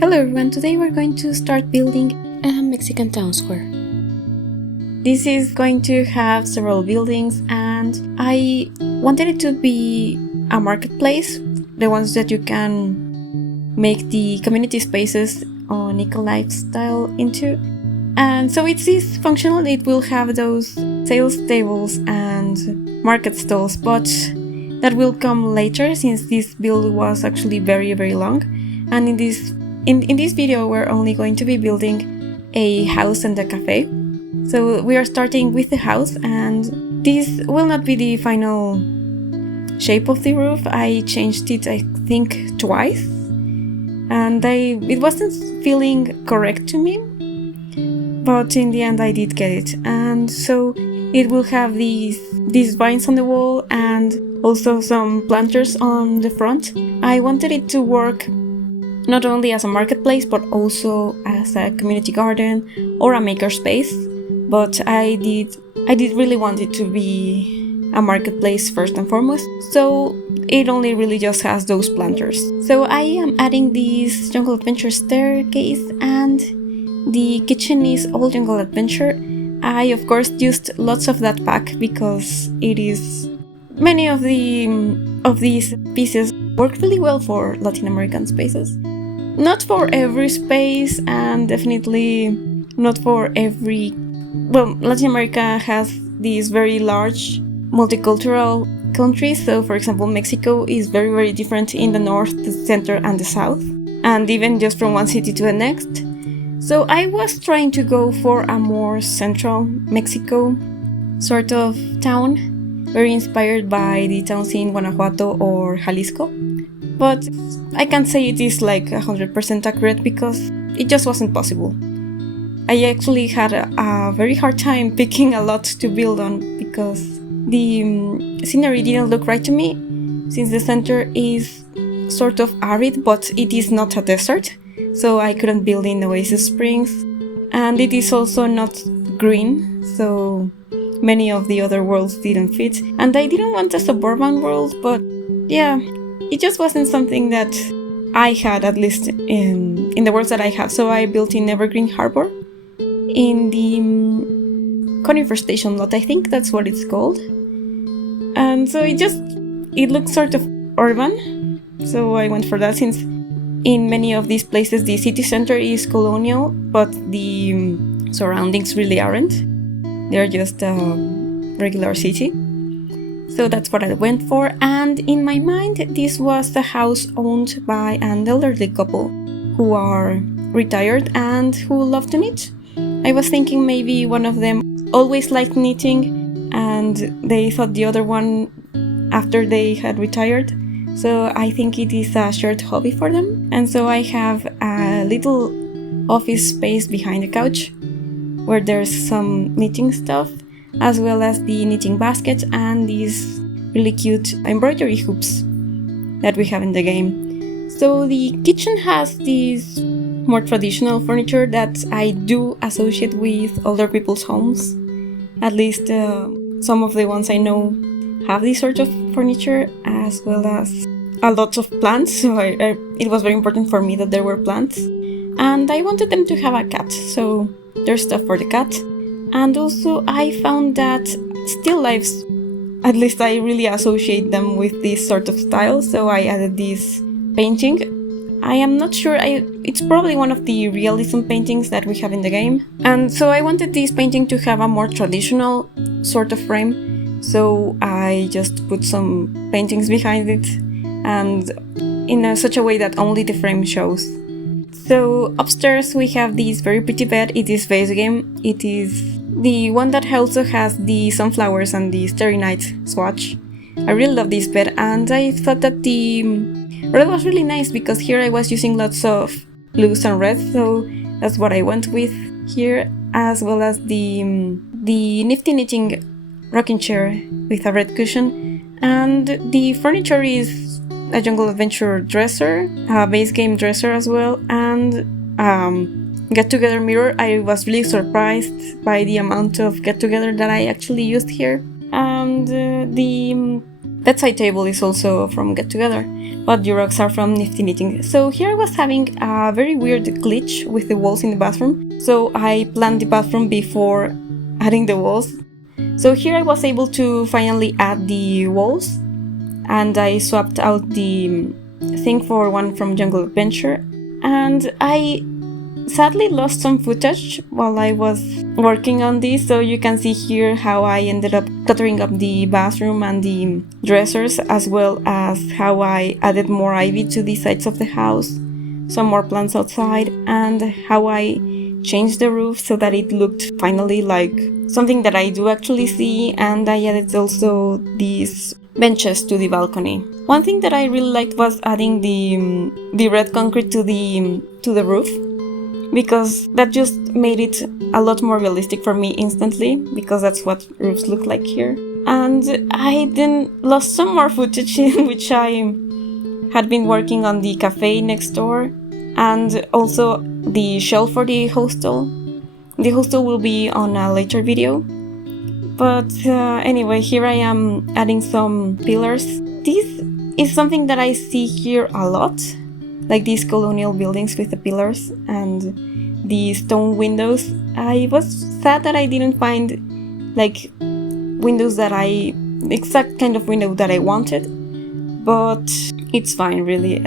Hello everyone, today we're going to start building a Mexican town square. This is going to have several buildings and I wanted it to be a marketplace, the ones that you can make the community spaces on eco lifestyle into. And so it is functional, it will have those sales tables and market stalls, but that will come later since this build was actually very long. And in this video we're only going to be building a house and a cafe. So we are starting with the house, and this will not be the final shape of the roof. I changed it I think twice, and it wasn't feeling correct to me, but in the end I did get it. And so it will have these vines on the wall and also some planters on the front. I wanted it to work not only as a marketplace but also as a community garden or a makerspace, but I did really want it to be a marketplace first and foremost, so it only really just has those planters. So I am adding this jungle adventure staircase, and the kitchen is all jungle adventure. I of course used lots of that pack because it is many of these pieces work really well for Latin American spaces. Not for every space, and definitely not for every... Well, Latin America has these very large multicultural countries, so for example Mexico is very different in the north, the center and the south, and even just from one city to the next. So I was trying to go for a more central Mexico sort of town, very inspired by the towns in Guanajuato or Jalisco. But I can't say it is like 100% accurate because it just wasn't possible. I actually had a very hard time picking a lot to build on because the scenery didn't look right to me, since the center is sort of arid, but it is not a desert, so I couldn't build in Oasis Springs, and it is also not green, so many of the other worlds didn't fit, and I didn't want a suburban world, but yeah, it just wasn't something that I had, at least in the worlds that I have. So I built in Evergreen Harbour, in the Conifer Station lot, I think that's what it's called. And so it looks sort of urban, so I went for that, since in many of these places the city center is colonial, but the surroundings really aren't. They're just a regular city. So that's what I went for, and in my mind this was the house owned by an elderly couple who are retired and who love to knit. I was thinking maybe one of them always liked knitting and they thought the other one after they had retired. So I think it is a shared hobby for them. And so I have a little office space behind the couch where there's some knitting stuff, as well as the knitting basket and these really cute embroidery hoops that we have in the game. So the kitchen has these more traditional furniture that I do associate with older people's homes. At least some of the ones I know have this sort of furniture, as well as a lot of plants, so it was very important for me that there were plants. And I wanted them to have a cat, so there's stuff for the cat. And also I found that still lifes, at least I really associate them with this sort of style, so I added this painting. I am not sure, it's probably one of the realism paintings that we have in the game. And so I wanted this painting to have a more traditional sort of frame, so I just put some paintings behind it, and in such a way that only the frame shows. So upstairs we have this very pretty bed. It is vase game. It is the one that also has the sunflowers and the Starry Night swatch. I really love this bed, and I thought that the red was really nice because here I was using lots of blues and reds, so that's what I went with here, as well as the nifty knitting rocking chair with a red cushion. And the furniture is a jungle adventure dresser, a base game dresser as well, and get-together mirror. I was really surprised by the amount of get-together that I actually used here. And the That side table is also from Get Together, but the rugs are from Nifty Knitting. So here I was having a very weird glitch with the walls in the bathroom, so I planned the bathroom before adding the walls. So here I was able to finally add the walls, and I swapped out the thing for one from Jungle Adventure, and I sadly lost some footage while I was working on this, so you can see here how I ended up cluttering up the bathroom and the dressers, as well as how I added more ivy to the sides of the house, some more plants outside, and how I changed the roof so that it looked finally like something that I do actually see, and I added also these benches to the balcony. One thing that I really liked was adding the red concrete to the roof, because that just made it a lot more realistic for me instantly, because that's what roofs look like here. And I then lost some more footage in which I had been working on the cafe next door, and also the shelf for the hostel. The hostel will be on a later video. But anyway, here I am adding some pillars. This is something that I see here a lot, like these colonial buildings with the pillars and the stone windows. I was sad that I didn't find like windows the exact kind of window that I wanted, but it's fine really.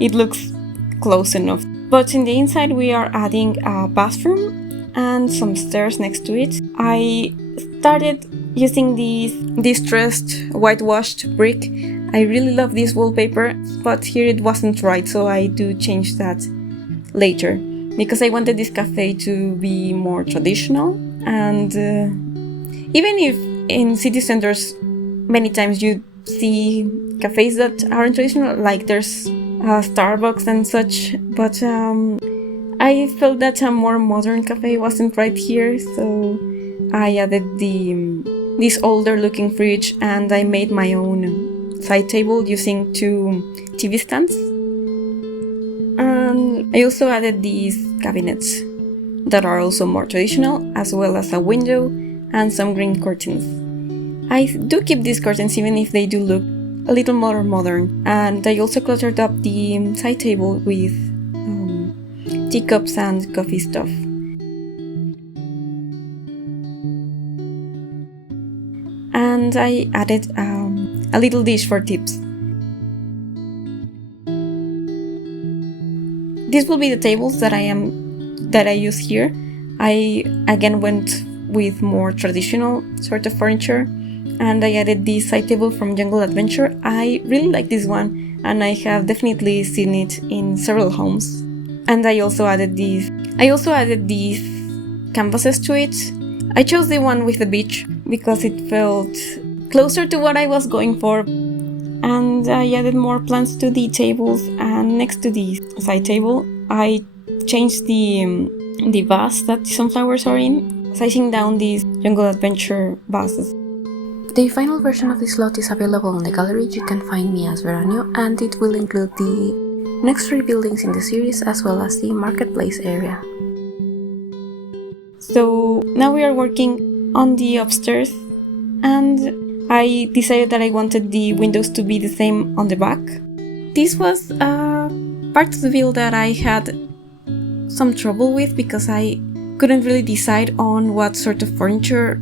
It looks close enough. But in the inside we are adding a bathroom and some stairs next to it. I started using this distressed whitewashed brick. I really love this wallpaper, but here it wasn't right, so I do change that later, because I wanted this cafe to be more traditional. And even if in city centers many times you see cafes that aren't traditional, like there's Starbucks and such, but I felt that a more modern cafe wasn't right here, so I added this older looking fridge, and I made my own side table using 2 TV stands. And I also added these cabinets that are also more traditional, as well as a window and some green curtains. I do keep these curtains even if they do look a little more modern. And I also cluttered up the side table with teacups and coffee stuff. And I added a little dish for tips. These will be the tables that I use here. I again went with more traditional sort of furniture, and I added this side table from Jungle Adventure. I really like this one, and I have definitely seen it in several homes. And I also added these canvases to it. I chose the one with the beach because it felt closer to what I was going for. And I added more plants to the tables, and next to the side table I changed the vase that the sunflowers are in, sizing down these Jungle Adventure vases. The final version of this lot is available on the gallery. You can find me as Veranio, and it will include the next 3 buildings in the series, as well as the marketplace area. So now we are working on the upstairs, and I decided that I wanted the windows to be the same on the back. This was part of the build that I had some trouble with, because I couldn't really decide on what sort of furniture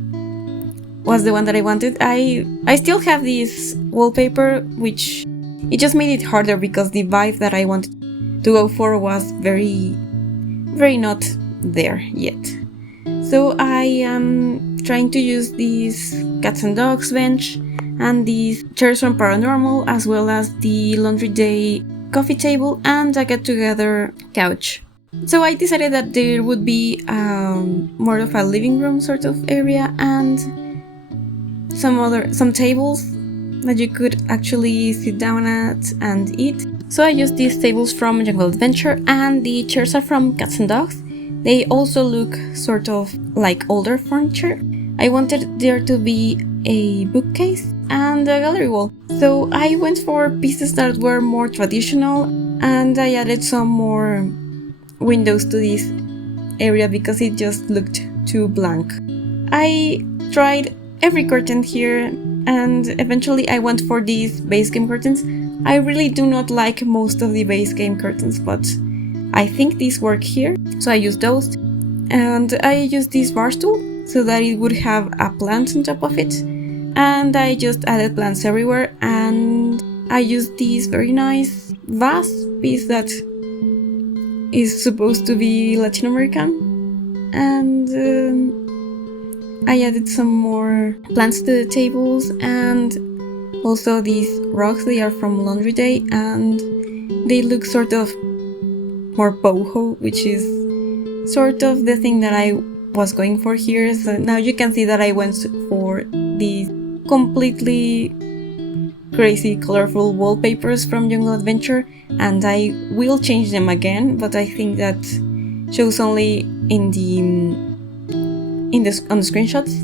was the one that I wanted. I still have this wallpaper, which it just made it harder because the vibe that I wanted to go for was very, very not there yet. So I am trying to use this cats and dogs bench and these chairs from Paranormal, as well as the laundry day coffee table and a get-together couch. So I decided that there would be more of a living room sort of area, and some tables that you could actually sit down at and eat. So I used these tables from Jungle Adventure, and the chairs are from Cats and Dogs. They also look sort of like older furniture. I wanted there to be a bookcase and a gallery wall. So I went for pieces that were more traditional, and I added some more windows to this area because it just looked too blank. I tried every curtain here and eventually I went for these base game curtains. I really do not like most of the base game curtains, but I think these work here, so I used those. And I used this bar stool so that it would have a plant on top of it, and I just added plants everywhere, and I used this very nice vase piece that is supposed to be Latin American, and I added some more plants to the tables, and also these rocks. They are from Laundry Day, and they look sort of more boho, which is sort of the thing that I was going for here. So now you can see that I went for these completely crazy colorful wallpapers from Jungle Adventure, and I will change them again, but I think that shows only on the screenshots.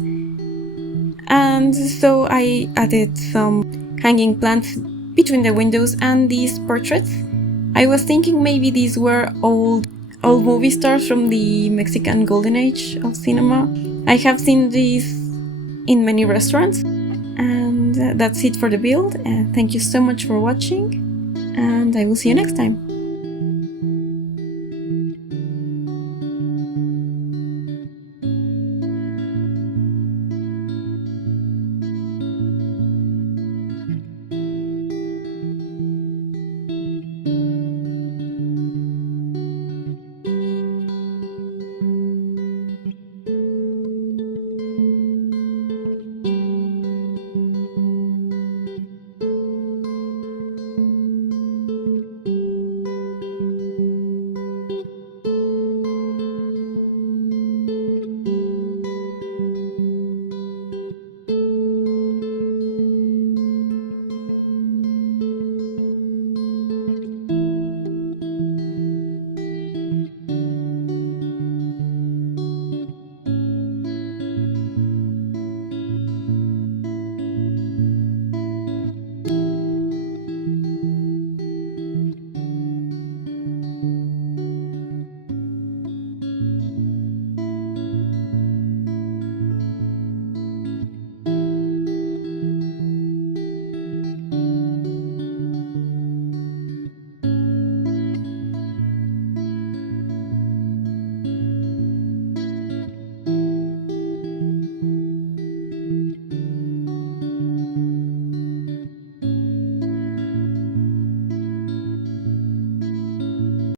And so I added some hanging plants between the windows and these portraits. I was thinking maybe these were old movie stars from the Mexican golden age of cinema. I have seen these in many restaurants. And that's it for the build. Thank you so much for watching, and I will see you next time.